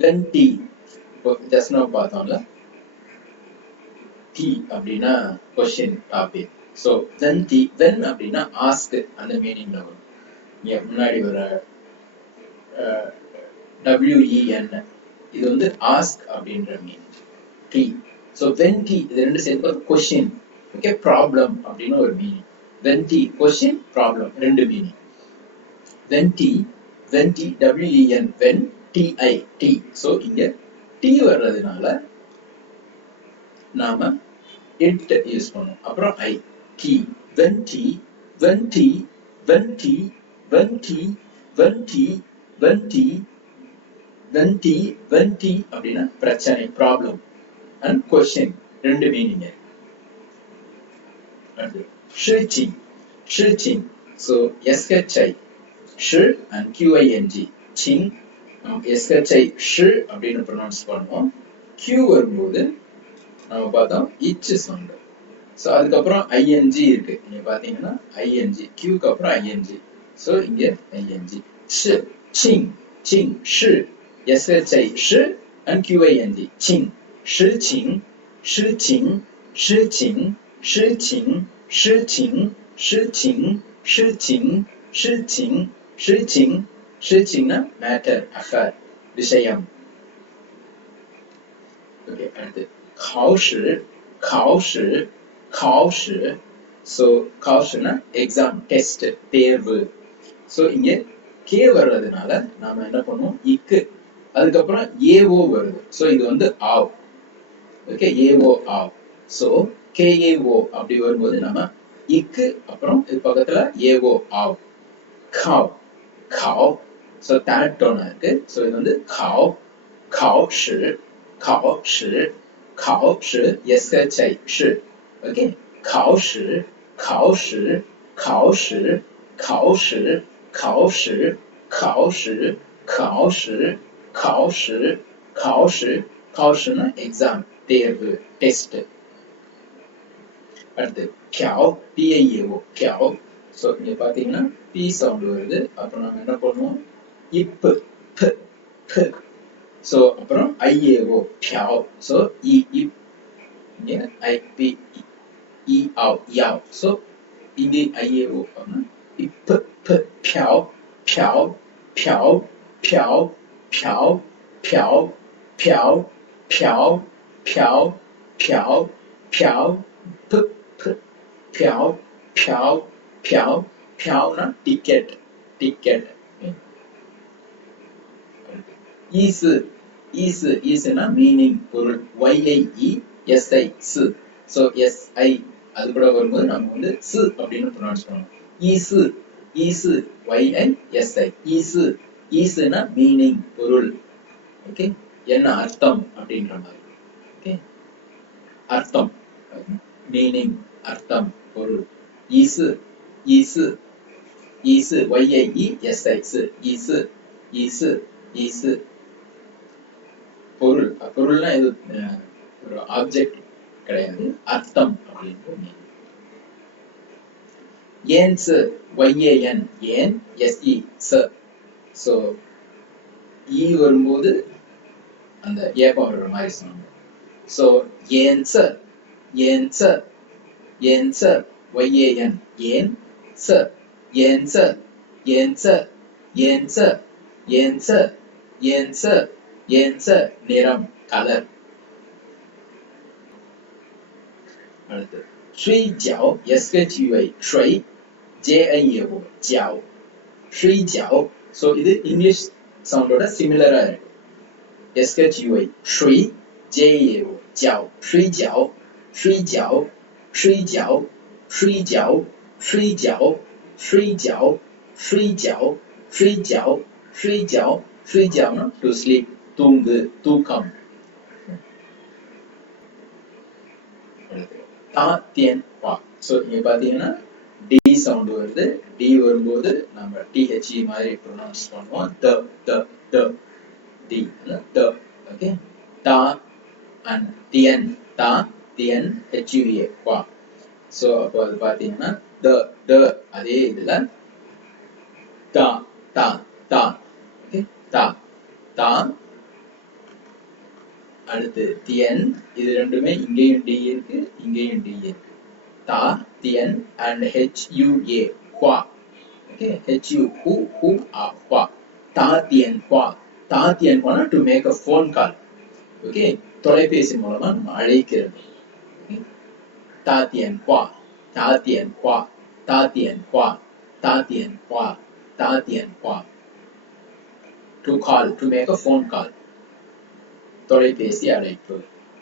then T. இப்போ just now பார்த்தோம்ல T அப்படின்னா question topic. So then T, then அப்படின்னா ஆஸ்க் அந்த மீனிங்ல வரும். இங்க முன்னாடி ஒரு WEN, இது வந்து ஆஸ்க் அப்படின்ற meaning T. So when T இது ரெண்டு சேர்ந்து கொஸ்டின், ஓகே, ப்ராப்ளம் அப்படின்னு ஒரு meaning. when T question problem ரெண்டு meaning. when T WEN, when TI T. So இங்க T வர்றதுனால நாம it யூஸ் பண்ணும். அப்புறம் I T. when T when T when T when T when T when T when T when T அப்படின்னா பிரச்சனை, problem, and question ரெண்டு meaning. ஷிச்சிங் ஷிச்சிங். ஸோ SHI ஷி அண்ட் QING சிங். SHI ஷி அப்படின்னு ப்ரொனவுன்ஸ் பண்ணுவோம். Q வரும்போது நம்ம பார்த்தோம் இச் சவுண்ட். ஸோ அதுக்கப்புறம் ING இருக்கு. நீங்க பாத்தீங்கன்னா ING, Qக்கு அப்புறம் ING. ஸோ இங்க ING. ஷி சிங் சிங் ஷி SHI ஷி அண்ட் QING சிங். ஷி சிங் ஷி சிங் ஷி சிங் ஷி சிங் ஷி சிங் ஷி சிங் ஷி சிங் ஷி சிங் ஷி சிங். ஷி சிங்னா மேட்டர், அஃபேர், விஷயம். ஓகே, அடுத்து 考试考试考试. ஸோ 考试னா எக்ஸாம், டெஸ்ட், தேர்வு. ஸோ இங்க கே வர்றதுனால நாம என்ன பண்ணுவோம், இக்கு அதுக்கப்புறம் ஏஓ வருது. ஸோ இது வந்து ஆவ். ஓகே, ஏஓ ஆவ். ஸோ KAO அப்படி வரும்போது நம்ம இக்கு அப்புறம் இது பக்கத்துல ஏஓ ஆவ். காவ் காவ். ஸோ தேர்ட் டோனா இருக்கு. ஸோ இது வந்து காவ். 考试考试考试 SHI 是 OK. 考试考试考试考试考试考试考试考试考试考试னா எக்ஸாம், தேர்வு, டெஸ்ட். அடுத்து கியாவ் PIAO கியாவ். ஸோ இங்க பாத்தீங்கன்னா P சவுண்ட் வருது. அப்புறம் நம்ம என்ன பண்ணுவோம், இப்பு ப ப. ஸோ அப்புறம் IAO கியாவ். ஸோ இப் இங்க IP ஆவ் யாவ். ஸோ இங்க IAO அப்படின்னா இப்பு ப பியாவ் பியாவ் பியாவ் பியாவ் பியாவ் பியாவ் பியாவ் பியாவ் பியாவ் பியாவ் பியாவ் ப ப பியாவ் பியாவ் பியாவ் பியாவ்னா டிக்கெட் டிக்கெட். ஈசு ஈசு ஈசுனா மீனிங், பொருள். YIE SI. ஸோ SI அது கூட வரும்போது நம்ம வந்து சு அப்படின்னு ப்ரொனவுன்ஸ் பண்ணுவோம். ஈசு ஈசு YISI ஈசு. ஈசுனா மீனிங், பொருள். ஓகே, என்ன அர்த்தம் அப்படின்ற மாதிரி. ஓகே, அர்த்தம், மீனிங், அர்த்தம், பொருள். ஈசு ஈசு ஈசு YIESI ஈசு ஈசு ஈசு. பொருள், பொருள்னா இது ஒரு ஆப்ஜெக்ட் கிடையாது, அர்த்தம் அப்படின்னு. ஏன்ஸ் YAN ஏன் SE ச. ஸோ ஈ வரும்போது அந்த ஏப்பம் வர்ற மாதிரி சொன்னாங்க. ஸோ ஏன்ஸ் ஏன்ஸ் ஏன்ஸ் YAN ஏன் ச ஏன்ஸ் ஏன்ஸ் ஏன்ஸ் ஏன்ஸ் ஏன்ஸ் ஏன்ஸ் நிறம், கலர். அடுத்து 睡觉 SHUI 睡 JIAO 觉 睡觉. ஸோ இது இங்கிலீஷ் சவுண்டோட சிமிலரா இருக்கு. SHUI 睡 JIAO 觉 睡觉睡觉睡觉睡觉睡觉睡觉睡觉睡觉睡觉睡觉னா to sleep, தூங்கு, தூக்கம். தா தியன் வா. ஸோ இங்க பாத்தீங்கன்னா டி சவுண்ட் வருது. டி வரும்போது நம்ம THE மாதிரி ப்ரொனவுன்ஸ் பண்ணுவோம். த த த டி த. ஓகே, தா அண்ட் தியன் தா தியன் HUA வா. ஸோ அப்போ அது பாத்தீங்கன்னா த த அதே இதுல தா தா தா. ஓகே, தா தா அடுத்து தியன், இது ரெண்டுமே இங்கேயும் டி இருக்கு, இங்கேயும் டி இருக்கு. தா, தியன் and HUA, ஹுவா. ஓகே, HU, ஹூ, ஹுவா. தா, தியன், ஹுவா. தா, தியன் ஹுவானா to make a phone call. Okay, தொலைபேசி மூலமா நம்ம அழைக்கிறது. தா, தியன், ஹுவா. தா, தியன், ஹுவா. தா, தியன், ஹுவா. தா, தியன், ஹுவா. தா, தியன், ஹுவா. To call, to make a phone call. தொலைபேசி அழைப்பு.